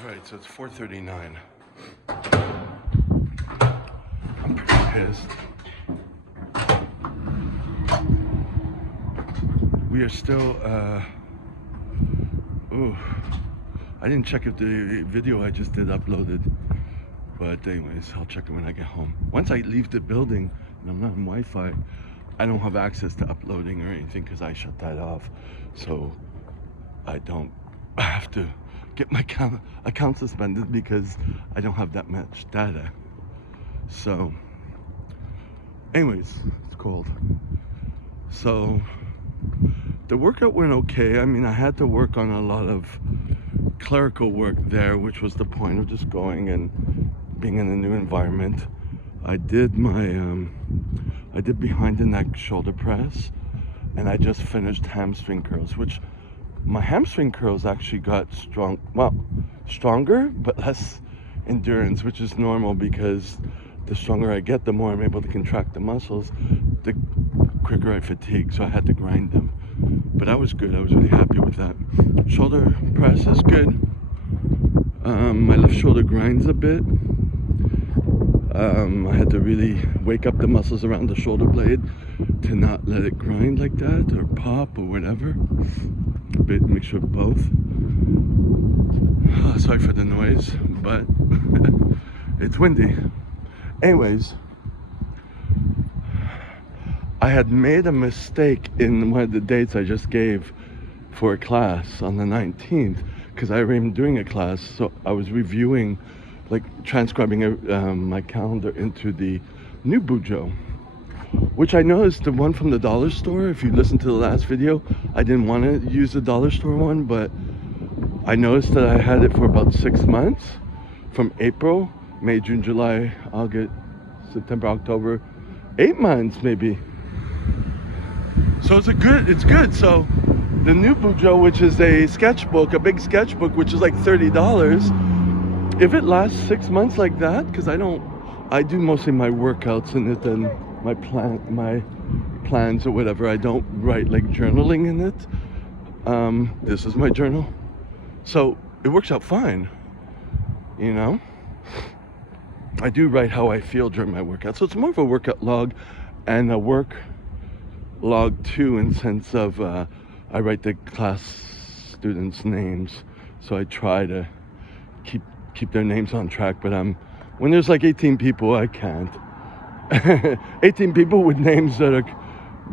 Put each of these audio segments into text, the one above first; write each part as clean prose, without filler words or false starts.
All right, so it's 4:39. I'm pretty pissed. We are still, ooh, I didn't check if the video I just did uploaded, but anyways, I'll check it when I get home. Once I leave the building and I'm not on Wi-Fi, I don't have access to uploading or anything because I shut that off. So I have to get my account suspended because I don't have that much data. So anyways, it's cold. So the workout went okay. I mean, I had to work on a lot of clerical work there, which was the point of just going and being in a new environment. I did my I did behind the neck shoulder press, and I just finished hamstring curls, which my hamstring curls actually got stronger, but less endurance, which is normal because the stronger I get, the more I'm able to contract the muscles, the quicker I fatigue. So I had to grind them, but I was good. I was really happy with that. Shoulder press is good. My left shoulder grinds a bit. I had to really wake up the muscles around the shoulder blade to not let it grind like that or pop or whatever. A bit mixture of both. Sorry for the noise, but it's windy. Anyways, I had made a mistake in one of the dates I just gave for a class on the 19th because I am doing a class, so I was reviewing, like transcribing my calendar into the new Bujo, which I noticed the one from the dollar store. If you listen to the last video, I didn't want to use the dollar store one, but I noticed that I had it for about 6 months, from April, May, June, July, August, September, October, 8 months maybe. So it's good. So the new Bujo, which is a sketchbook, a big sketchbook, which is like $30. If it lasts 6 months like that, because I do mostly my workouts in it and my plans or whatever. I don't write like journaling in it. This is my journal. So it works out fine, you know? I do write how I feel during my workout. So it's more of a workout log and a work log too, in sense of I write the class students' names. So I try to keep their names on track, but when there's like 18 people, I can't. 18 people with names that are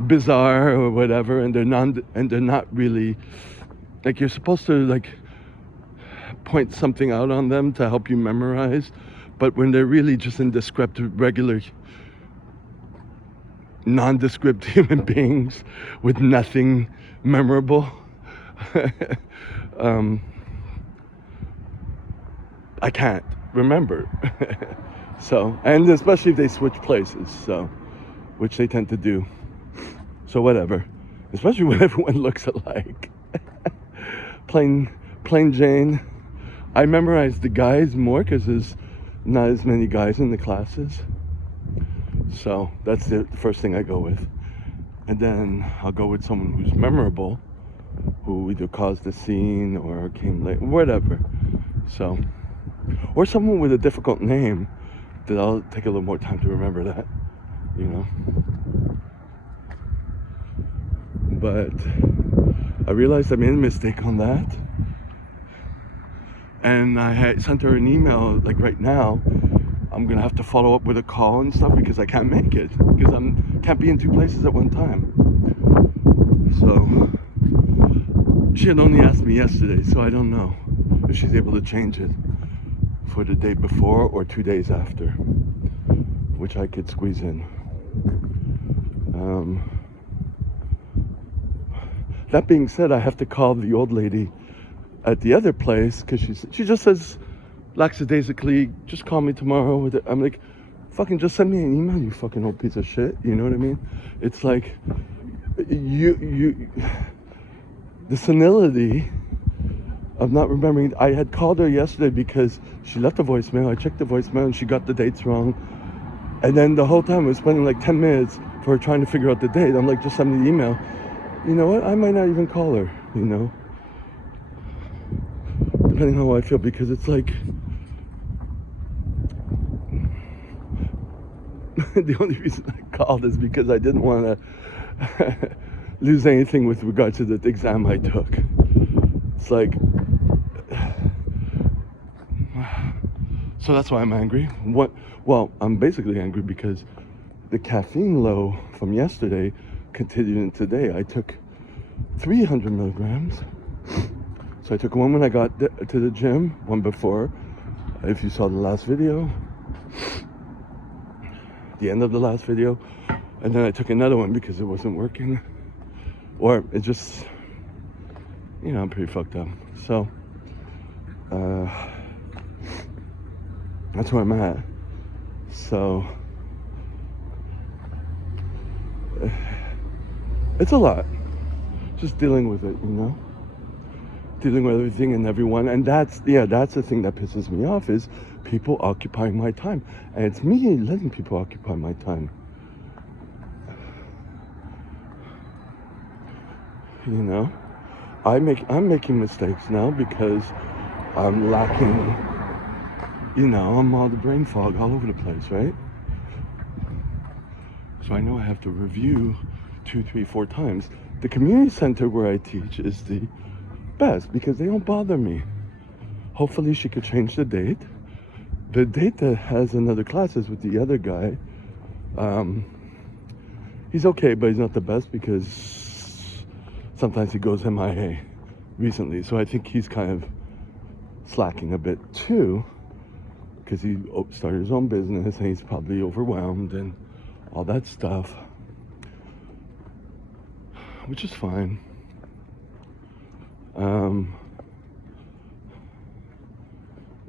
bizarre or whatever, and they're not really like, you're supposed to like point something out on them to help you memorize, but when they're really just indescript, regular nondescript human beings with nothing memorable, I can't remember. So, and especially if they switch places, so, which they tend to do. So whatever, especially when everyone looks alike. plain Jane. I memorize the guys more because there's not as many guys in the classes. So that's the first thing I go with. And then I'll go with someone who's memorable, who either caused the scene or came late, whatever. So, or someone with a difficult name that I'll take a little more time to remember that, you know. But I realized I made a mistake on that. And I had sent her an email, like right now, I'm gonna have to follow up with a call and stuff because I can't make it, because can't be in 2 places at one time. So she had only asked me yesterday, so I don't know if she's able to change it for the day before or 2 days after, which I could squeeze in. That being said, I have to call the old lady at the other place because she just says lackadaisically, just call me tomorrow. I'm like, fucking just send me an email, you fucking old piece of shit. You know what I mean? It's like the senility of not remembering. I had called her yesterday because she left a voicemail. I checked the voicemail and she got the dates wrong. And then the whole time I was spending like 10 minutes for her trying to figure out the date. I'm like, just send me the email. You know what? I might not even call her, you know? The depending on how I feel, because it's like the only reason I called is because I didn't want to lose anything with regard to the exam I took. It's like, so that's why I'm angry. What? Well, I'm basically angry because the caffeine low from yesterday continued in today. I took 300 milligrams. So I took one when I got to the gym, one before, if you saw the last video, the end of the last video, and then I took another one because it wasn't working, or it just, you know, I'm pretty fucked up. So that's where I'm at. So it's a lot, just dealing with it, you know, dealing with everything and everyone. And that's the thing that pisses me off, is people occupying my time, and it's me letting people occupy my time. You know, I'm making mistakes now because I'm lacking, you know, I'm all the brain fog all over the place, right? So I know I have to review 2, 3, 4 times. The community center where I teach is the best because they don't bother me. Hopefully she could change the date. The date that has another class is with the other guy. He's okay, but he's not the best because sometimes he goes MIA recently. So I think he's kind of slacking a bit too, because he started his own business and he's probably overwhelmed and all that stuff, which is fine.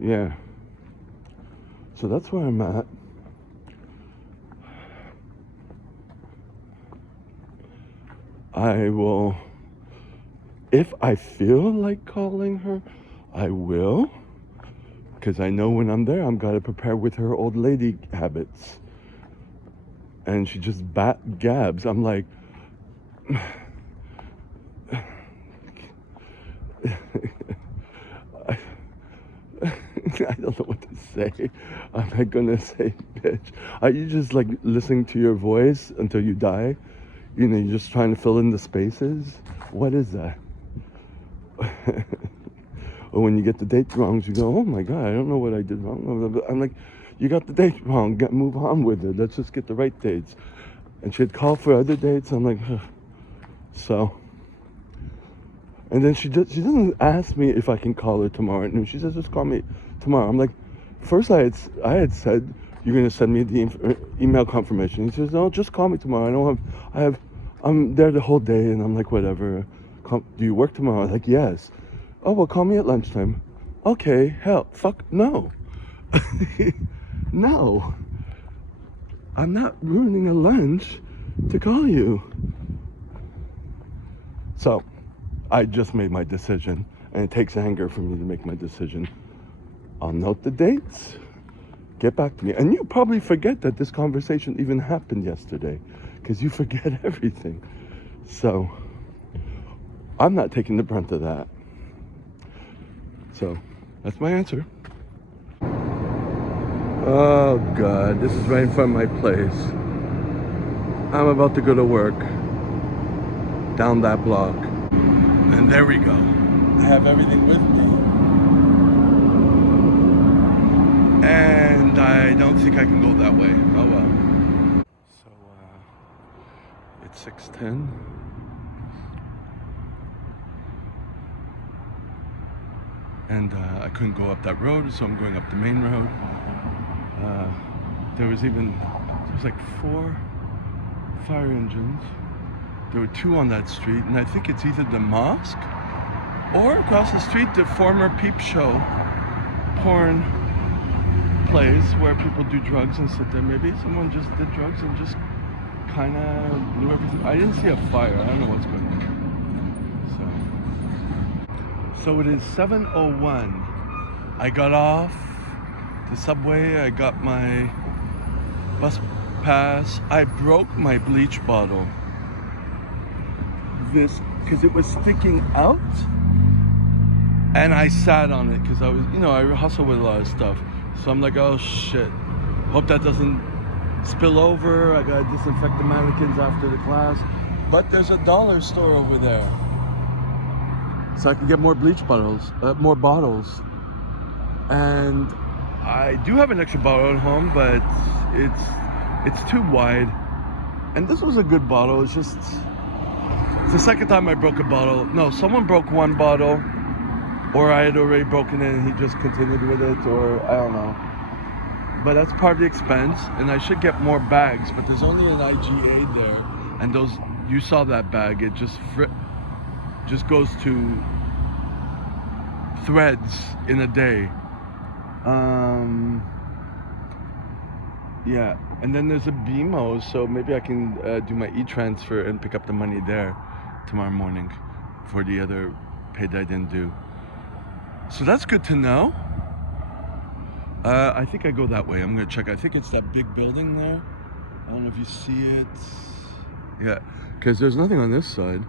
Yeah, so that's where I'm at. I will, if I feel like calling her, I will, because I know when I'm there, I'm gotta prepare with her old lady habits. And she just gabs. I'm like, I don't know what to say. Am I gonna say, bitch? Are you just like listening to your voice until you die? You know, you're just trying to fill in the spaces? What is that? Or when you get the date wrong, you go, oh my God, I don't know what I did wrong. I'm like, you got the date wrong, move on with it. Let's just get the right dates. And she'd call for other dates. I'm like, ugh. So, and then she doesn't ask me if I can call her tomorrow at noon. She says, just call me tomorrow. I'm like, first I had said, you're gonna send me the email confirmation. He says, no, just call me tomorrow. I'm there the whole day. And I'm like, whatever. Do you work tomorrow? I'm like, yes. Oh, well, call me at lunchtime. Okay, hell, fuck, no. No. I'm not ruining a lunch to call you. So, I just made my decision, and it takes anger for me to make my decision. I'll note the dates, get back to me. And you probably forget that this conversation even happened yesterday, because you forget everything. So, I'm not taking the brunt of that. So, that's my answer. Oh God, this is right in front of my place. I'm about to go to work down that block. And there we go. I have everything with me. And I don't think I can go that way. Oh well. So, it's 6:10. And I couldn't go up that road, so I'm going up the main road. There was like 4 fire engines. There were 2 on that street, and I think it's either the mosque or across the street the former Peep Show porn place where people do drugs and sit there. Maybe someone just did drugs and just kind of blew everything. I didn't see a fire. I don't know what's going on. So it is 7:01. I got off the subway. I got my bus pass. I broke my bleach bottle. Because it was sticking out, And I sat on it because I was, you know, I hustle with a lot of stuff. So I'm like, oh shit, hope that doesn't spill over. I gotta disinfect the mannequins after the class. But there's a dollar store over there, so I can get more bleach bottles, more bottles. And I do have an extra bottle at home, but it's too wide. And this was a good bottle. It's just, it's the second time I broke a bottle. No, someone broke one bottle, or I had already broken it and he just continued with it, or I don't know. But that's part of the expense, and I should get more bags, but there's only an IGA there, and those, you saw that bag, it just goes to threads in a day. Yeah, and then there's a BMO, so maybe I can do my e-transfer and pick up the money there tomorrow morning for the other pay that I didn't do. So that's good to know. I think I go that way. I'm gonna check. I think it's that big building there. I don't know if you see it. Yeah, because there's nothing on this side.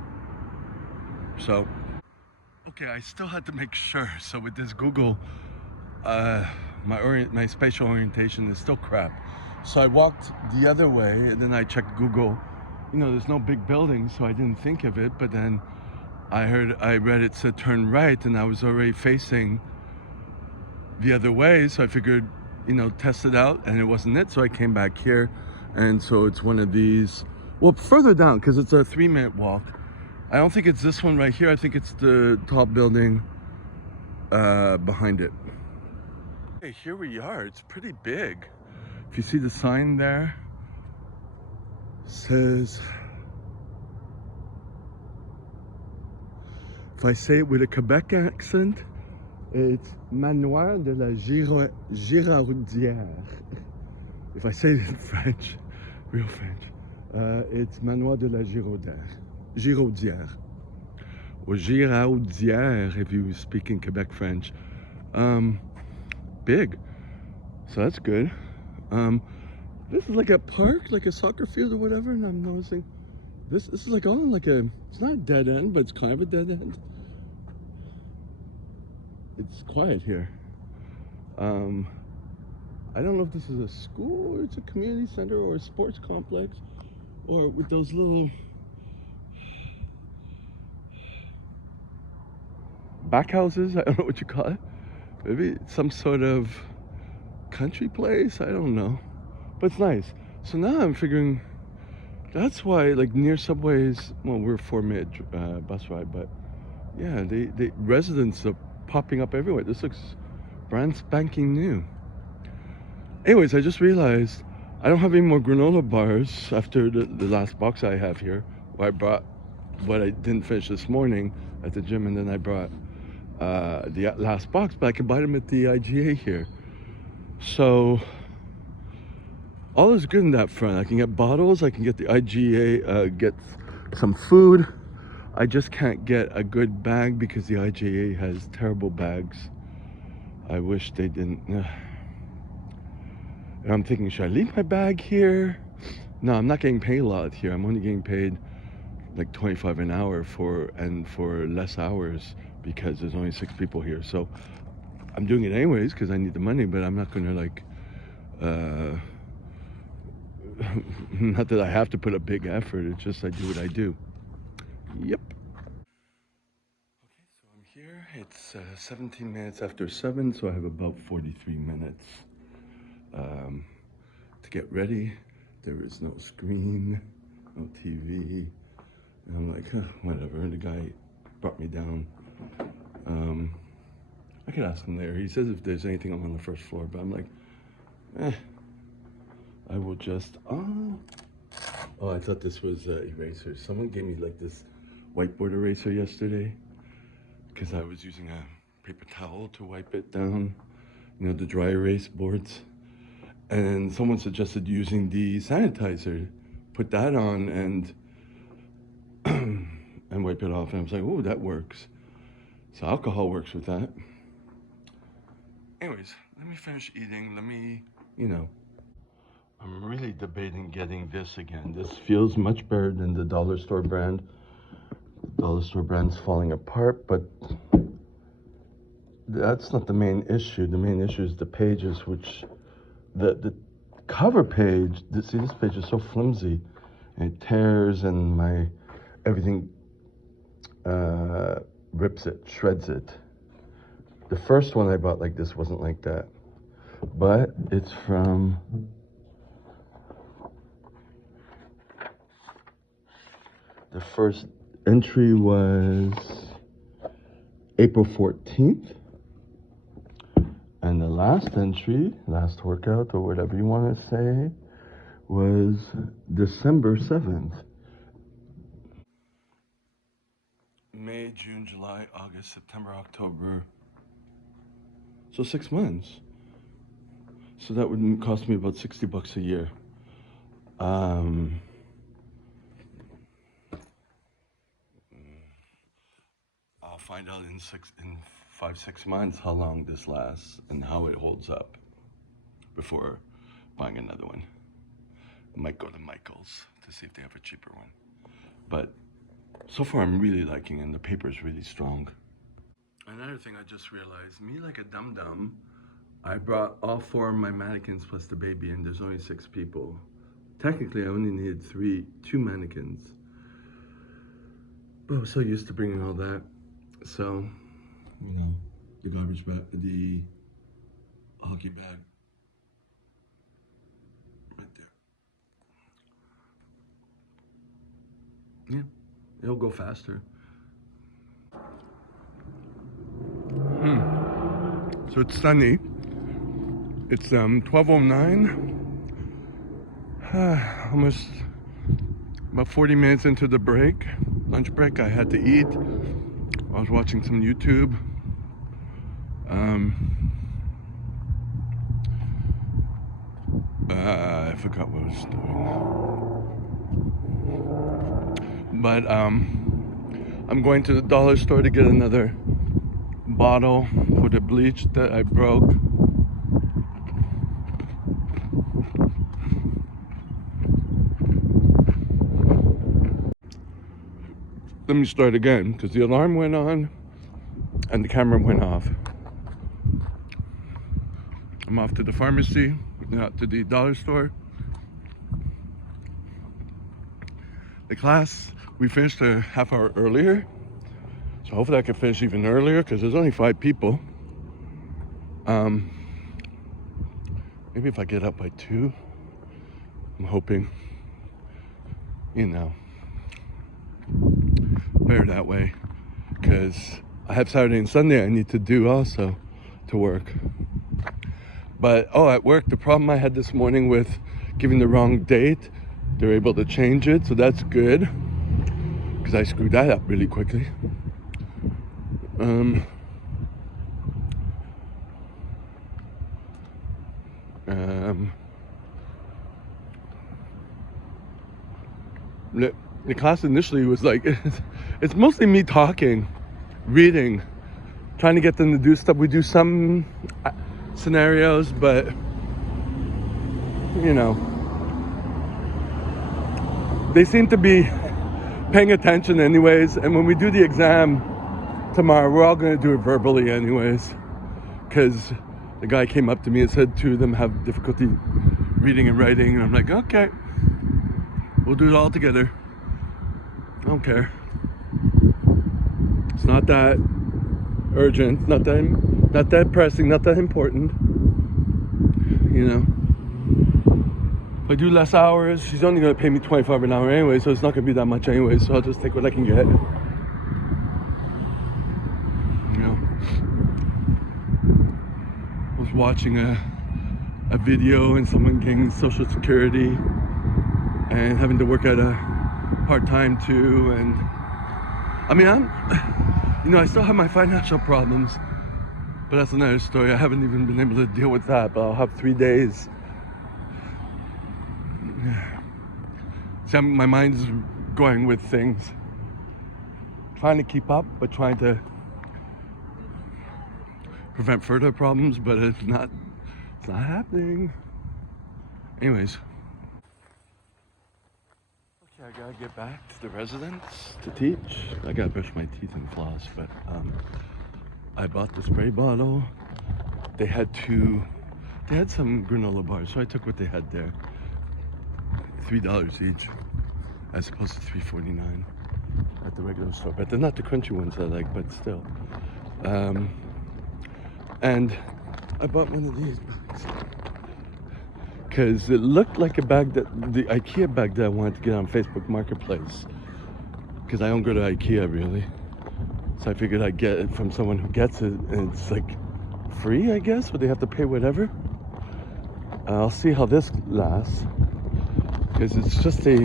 So, okay, I still had to make sure. So with this Google, my spatial orientation is still crap. So I walked the other way, and then I checked Google. You know, there's no big buildings, so I didn't think of it. But then I read it said turn right, and I was already facing the other way, so I figured, you know, test it out, and it wasn't it, so I came back here. And so it's one of these, well, further down, because it's a 3-minute walk. I don't think it's this one right here. I think it's the tall building behind it. Okay, here we are. It's pretty big. If you see the sign there, it says, if I say it with a Quebec accent, it's Manoir de la Giraudière. If I say it in French, real French, it's Manoir de la Giraudière. Or Giraudière if you speak in Quebec French. Big. So that's good. This is like a park, like a soccer field or whatever, and I'm noticing this is like all like it's not a dead end, but it's kind of a dead end. It's quiet here. I don't know if this is a school or it's a community center or a sports complex, or with those little back houses. I don't know what you call it. Maybe it's some sort of country place. I don't know, but it's nice. So now I'm figuring that's why, like near subways. Well, we're a 4-minute bus ride, but yeah, they residents are popping up everywhere. This looks brand spanking new. Anyways, I just realized I don't have any more granola bars after the last box I have here. Where I brought what I didn't finish this morning at the gym, and then I brought the last box, but I can buy them at the IGA here. So all is good in that front. I can get bottles, I can get the IGA, get some food. I just can't get a good bag because the IGA has terrible bags. I wish they didn't. And I'm thinking, should I leave my bag here? No, I'm not getting paid a lot here. I'm only getting paid like $25 an hour for less hours because there's only 6 people here. So I'm doing it anyways because I need the money, but I'm not gonna like not that I have to put a big effort, it's just I do what I do. Yep. Okay, so I'm here. It's 17 minutes after 7, so I have about 43 minutes to get ready. There is no screen, no TV. And I'm like, whatever. And the guy brought me down. I could ask him there. He says if there's anything on the first floor, but I'm like, I will just, oh, I thought this was eraser. Someone gave me like this whiteboard eraser yesterday because I was using a paper towel to wipe it down, you know, the dry erase boards. And someone suggested using the sanitizer, put that on and and wipe it off. And I was like, oh, that works. So alcohol works with that. Anyways, let me finish eating. Let me, you know, I'm really debating getting this again. This feels much better than the dollar store brand. The dollar store brand's falling apart, but that's not the main issue. The main issue is the pages, which the cover page. See, this page is so flimsy, and it tears, and my everything rips it, shreds it. The first one I bought like this wasn't like that, but it's from the first entry was April 14th. And the last entry, last workout, or whatever you want to say, was December 7th. May, June, July, August, September, October. So 6 months. So that would cost me about $60 a year. I'll find out in 5-6 months how long this lasts and how it holds up before buying another one. I might go to Michael's to see if they have a cheaper one. But so far I'm really liking it, and the paper is really strong. Another thing I just realized, me like a dum-dum, I brought all 4 of my mannequins plus the baby, and there's only 6 people. Technically I only needed 2 mannequins. But I was so used to bringing all that. So, you know, the garbage bag, the hockey bag, right there. Yeah, it'll go faster. So it's sunny. It's 12:09. Almost about 40 minutes into the break, lunch break. I had to eat. I was watching some YouTube. I forgot what I was doing. But I'm going to the dollar store to get another bottle for the bleach that I broke. Let me start again, because the alarm went on and the camera went off. I'm off to the pharmacy, not to the dollar store. The class, we finished a half hour earlier. So hopefully I can finish even earlier, because there's only 5 people. Maybe if I get up by 2, I'm hoping, you know, better that way, because I have Saturday and Sunday I need to do also to work. But at work, the problem I had this morning with giving the wrong date, they're able to change it, so that's good, because I screwed that up really quickly. The class initially was like, it's mostly me talking, reading, trying to get them to do stuff. We do some scenarios, but you know, they seem to be paying attention anyways. And when we do the exam tomorrow, we're all going to do it verbally anyways, because the guy came up to me and said 2 of them have difficulty reading and writing, and I'm like, okay, we'll do it all together. I don't care. It's not that urgent, not that pressing, not that important. You know, if I do less hours, he's only gonna pay me $25 an hour anyway, so it's not gonna be that much anyway. So I'll just take what I can get. You know, I was watching a video and someone getting Social Security and having to work at a part-time too, and I mean, I still have my financial problems, but that's another story. I haven't even been able to deal with that, but I'll have 3 days. See, my mind's going with things, trying to keep up, but trying to prevent further problems, but it's not happening. Anyways. I gotta get back to the residence to teach. I gotta brush my teeth and floss, but I bought the spray bottle. They had some granola bars, so I took what they had there. $3 each, as opposed to $3.49 at the regular store. But they're not the crunchy ones I like, but still. And I bought one of these bags because it looked like a bag the IKEA bag that I wanted to get on Facebook Marketplace. Because I don't go to IKEA really, so I figured I'd get it from someone who gets it, and it's like free, I guess, but they have to pay whatever. I'll see how this lasts, because it's just a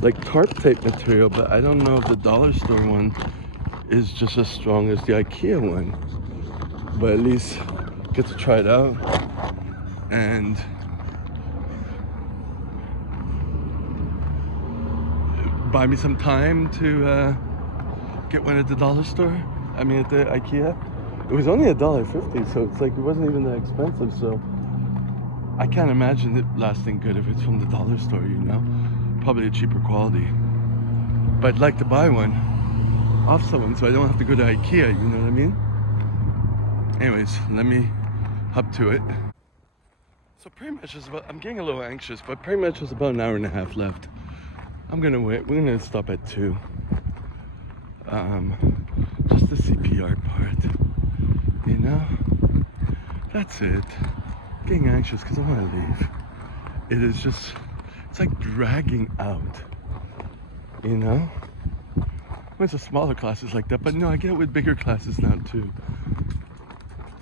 like tarp tape material, but I don't know if the dollar store one is just as strong as the IKEA one. But at least get to try it out and buy me some time to get one at the dollar store. I mean, at the IKEA. It was only $1.50, so it's like it wasn't even that expensive. So I can't imagine it lasting good if it's from the dollar store, you know. Probably a cheaper quality. But I'd like to buy one off someone so I don't have to go to IKEA, you know what I mean? Anyways, let me hop to it. So pretty much I'm getting a little anxious, but pretty much there's about an hour and a half left. I'm gonna wait. We're gonna stop at 2. Just the CPR part, you know? That's it. Getting anxious because I want to leave. It is just, it's like dragging out, you know? It's a smaller classes like that, but no, I get it with bigger classes now too.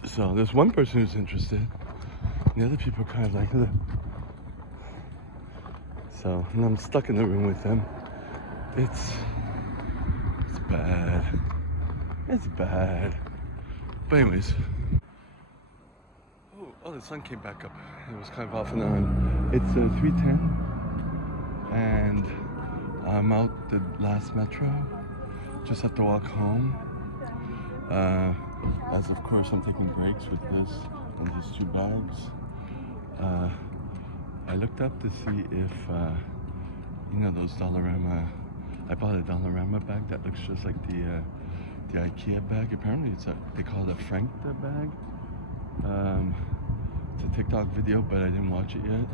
So there's one person who's interested. The other people are kind of like, ugh. So, and I'm stuck in the room with them. It's bad. It's bad. But anyways. Oh, the sun came back up. It was kind of off and on. It's 3:10, and I'm out the last metro. Just have to walk home. As of course I'm taking breaks with this and these 2 bags. I looked up to see if, you know, those Dollarama, I bought a Dollarama bag that looks just like the IKEA bag. Apparently they call it a Frankta bag. It's a TikTok video, but I didn't watch it yet.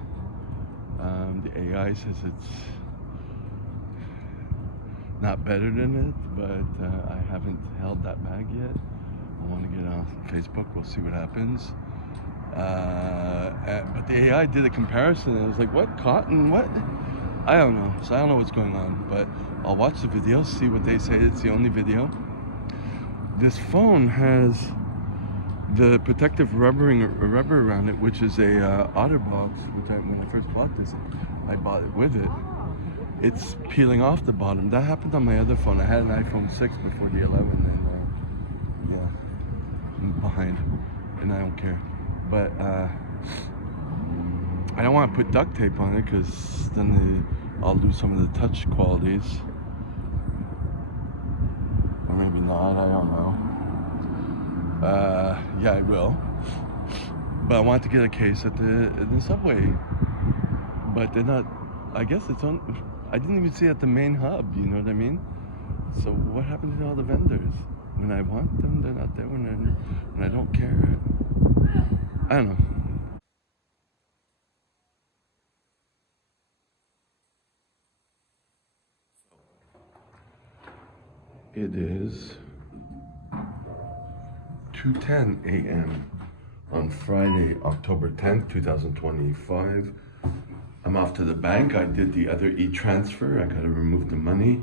The AI says it's not better than it, but I haven't held that bag yet. I want to get on Facebook. We'll see what happens. But the AI did a comparison, and it was like, what, cotton, what? I don't know. So I don't know what's going on, but I'll watch the video, see what they say. It's the only video. This phone has the protective rubber around it, which is a OtterBox, which when I first bought this, I bought it with it. It's peeling off the bottom. That happened on my other phone. I had an iPhone 6 before the 11, and yeah, I'm behind, and I don't care. But I don't want to put duct tape on it because then I'll lose some of the touch qualities. Or maybe not, I don't know. Yeah, I will. But I want to get a case at the Subway. But they're not, I guess it's on, I didn't even see it at the main hub, you know what I mean? So what happened to all the vendors? When I want them, they're not there. When I don't care. I don't know. It is 2:10 a.m. on Friday, October 10th, 2025. I'm off to the bank. I did the other e-transfer. I gotta remove the money.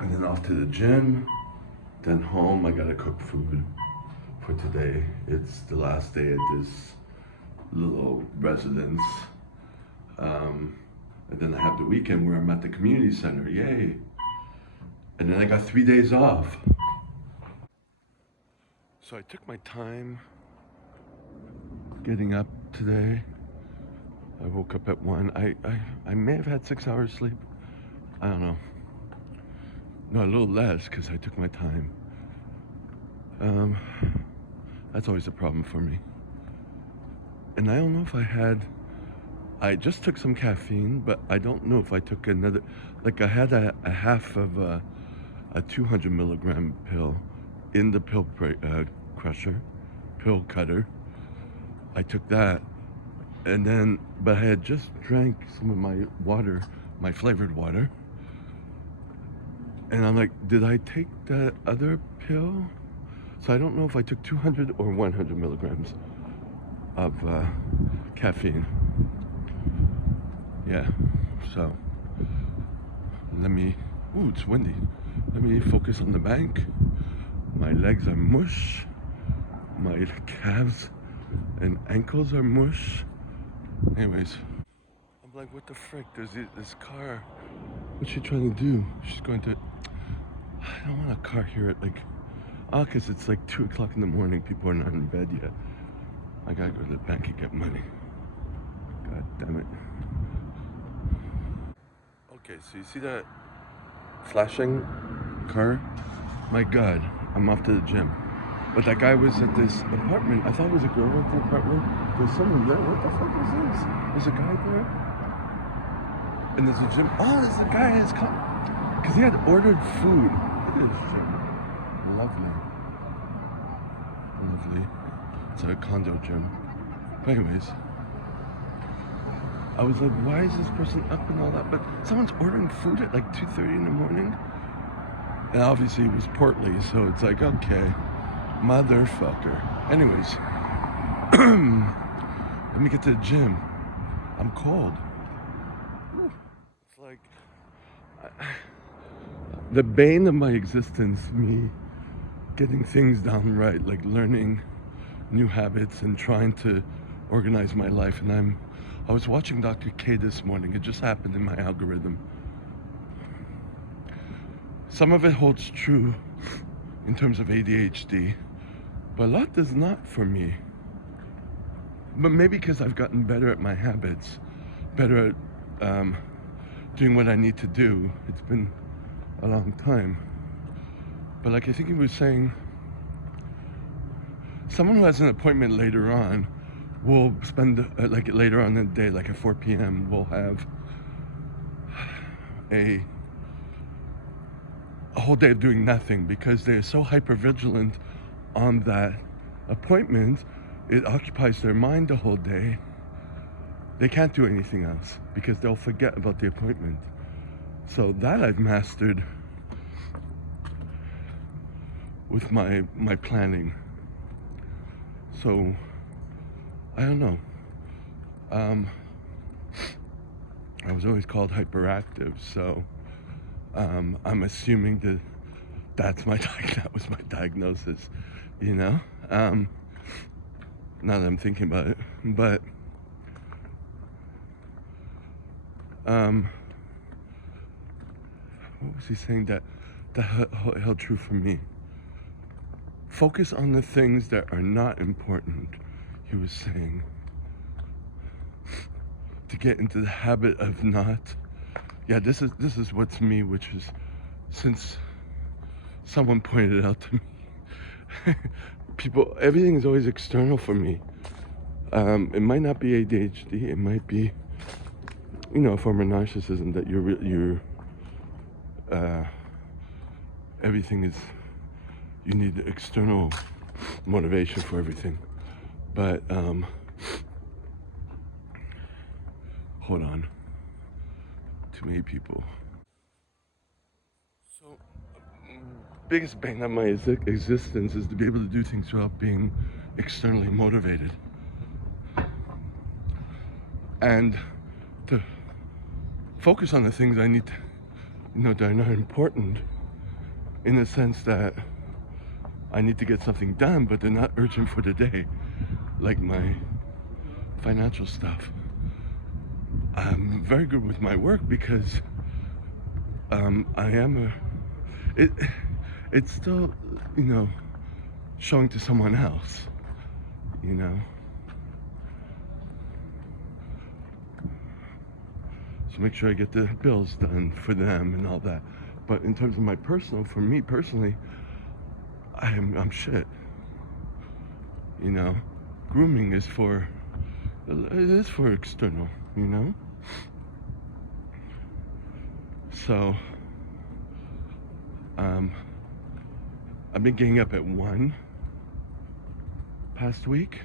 And then off to the gym. Then home. I gotta cook food for today. It's the last day at this little residence. And then I have the weekend where I'm at the community center. Yay. And then I got 3 days off. So I took my time getting up today. I woke up at 1. I may have had 6 hours sleep. I don't know. No, a little less because I took my time. That's always a problem for me. And I don't know if I just took some caffeine, but I don't know if I took another, like I had a half of a 200 milligram pill in the pill cutter. I took that, and then, but I had just drank some of my water, my flavored water, and I'm like, did I take the other pill? So I don't know if I took 200 or 100 milligrams of caffeine. Yeah, so let me, ooh, it's windy. Let me focus on the bank. My legs are mush. My calves and ankles are mush. Anyways, I'm like, what the frick? There's this car. What's she trying to do? She's going to, I don't want a car here at like, because it's like 2 o'clock in the morning. People are not in bed yet. I gotta go to the bank and get money. God damn it. Okay, so you see that flashing car? My God, I'm off to the gym. But that guy was at this apartment. I thought it was a girl at the apartment. There's someone there. What the fuck is this? There's a guy there. And there's a gym. Oh, there's a guy in his car. Because he had ordered food. Look at this gym. Lovely. Lovely. It's a condo gym. But anyways, I was like, why is this person up and all that? But someone's ordering food at like 2:30 in the morning. And obviously it was portly, so it's like, okay, motherfucker. Anyways, let me get to the gym. I'm cold. It's like, the bane of my existence, me getting things down right, like learning new habits and trying to organize my life. And I was watching Dr. K this morning. It just happened in my algorithm. Some of it holds true in terms of ADHD, but a lot does not for me. But maybe because I've gotten better at my habits, better at doing what I need to do. It's been a long time. But like I think he was saying, someone who has an appointment later on will spend, like later on in the day, like at 4 p.m., will have a whole day of doing nothing because they're so hyper vigilant on that appointment. It occupies their mind the whole day. They can't do anything else because they'll forget about the appointment. So that I've mastered with my planning. So I don't know. I was always called hyperactive, so I'm assuming that was my diagnosis, you know. Now that I'm thinking about it, but what was he saying that held true for me? Focus on the things that are not important, he was saying. To get into the habit of not, yeah, this is what's me, which is, since someone pointed it out to me, everything is always external for me. It might not be ADHD, it might be, you know, a form of narcissism that you're everything is, you need external motivation for everything. But hold on, too many people. So biggest bane of my existence is to be able to do things without being externally motivated, and to focus on the things I need to, you know, that are not important, in the sense that I need to get something done, but they're not urgent for the day, like my financial stuff. I'm very good with my work because it's still, you know, showing to someone else, you know. So make sure I get the bills done for them and all that. But in terms of my personal, for me personally, I'm shit. You know, grooming is for external, you know? So I've been getting up at 1 past week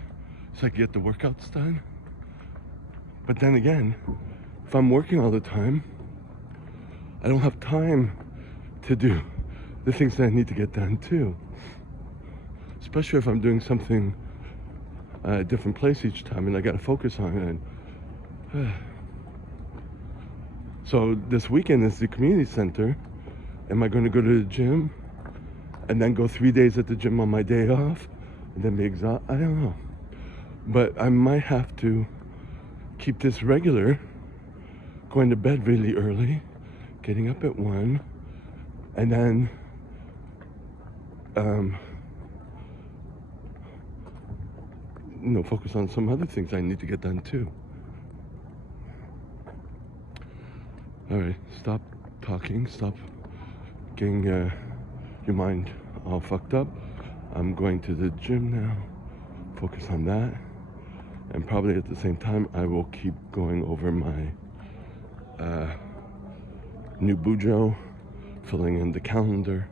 so I can get the workouts done. But then again, if I'm working all the time, I don't have time to do the things that I need to get done too. Especially if I'm doing something at a different place each time and I gotta focus on it. So this weekend is the community center. Am I gonna go to the gym and then go 3 days at the gym on my day off and then be exhausted? I don't know. But I might have to keep this regular, going to bed really early, getting up at 1, and then focus on some other things I need to get done too. All right, stop talking, stop getting your mind all fucked up. I'm going to the gym now, focus on that, and probably at the same time I will keep going over my new Bujo, filling in the calendar.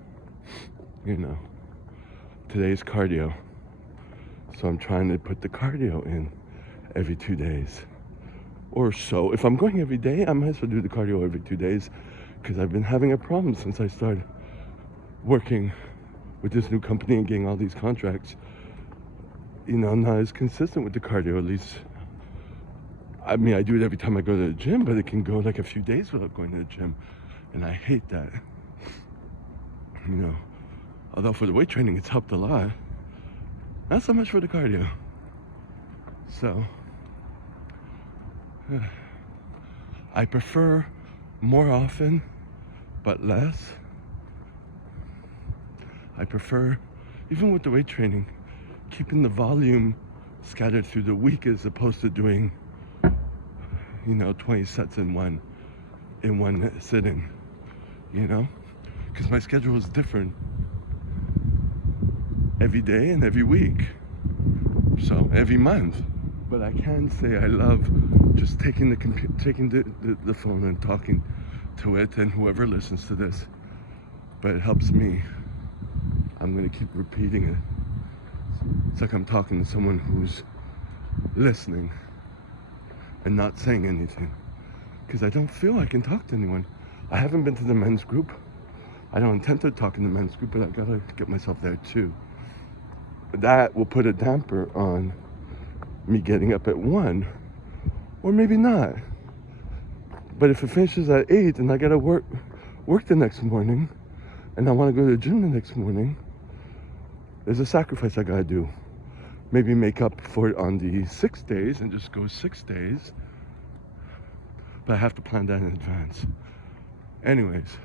Today's cardio, so I'm trying to put the cardio in every 2 days or so. If I'm going every day, I might as well do the cardio every 2 days, because I've been having a problem since I started working with this new company and getting all these contracts. Not as consistent with the cardio, at least. I mean, I do it every time I go to the gym, but it can go like a few days without going to the gym, and I hate that. Although for the weight training it's helped a lot, not so much for the cardio. So I prefer more often but less. I prefer, even with the weight training, keeping the volume scattered through the week as opposed to doing 20 sets in one sitting, because my schedule is different every day and every week, so every month. But I can say I love just taking the phone and talking to it and whoever listens to this. But it helps me. I'm gonna keep repeating it. It's like I'm talking to someone who's listening and not saying anything, because I don't feel I can talk to anyone. I haven't been to the men's group. I don't intend to talk in the men's group, but I gotta get myself there too. That will put a damper on me getting up at 1, or maybe not. But if it finishes at 8 and I gotta work the next morning, and I wanna go to the gym the next morning, there's a sacrifice I gotta do. Maybe make up for it on the 6 days and just go 6 days. But I have to plan that in advance. Anyways,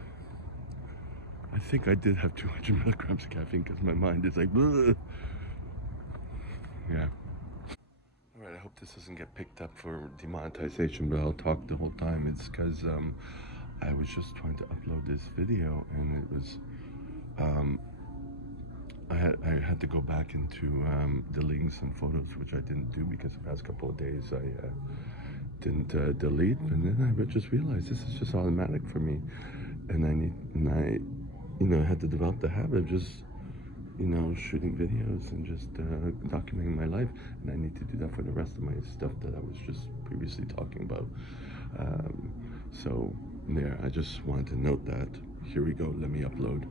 I think I did have 200 milligrams of caffeine, because my mind is like, bleh. Yeah. All right, I hope this doesn't get picked up for demonetization, but I'll talk the whole time. It's because I was just trying to upload this video, and it was, I had to go back into deleting some photos, which I didn't do because the past couple of days I didn't delete, and then I just realized this is just automatic for me, and I had to develop the habit of just shooting videos and just documenting my life, and I need to do that for the rest of my stuff that I was just previously talking about. So there, I just wanted to note that. Here we go, let me upload.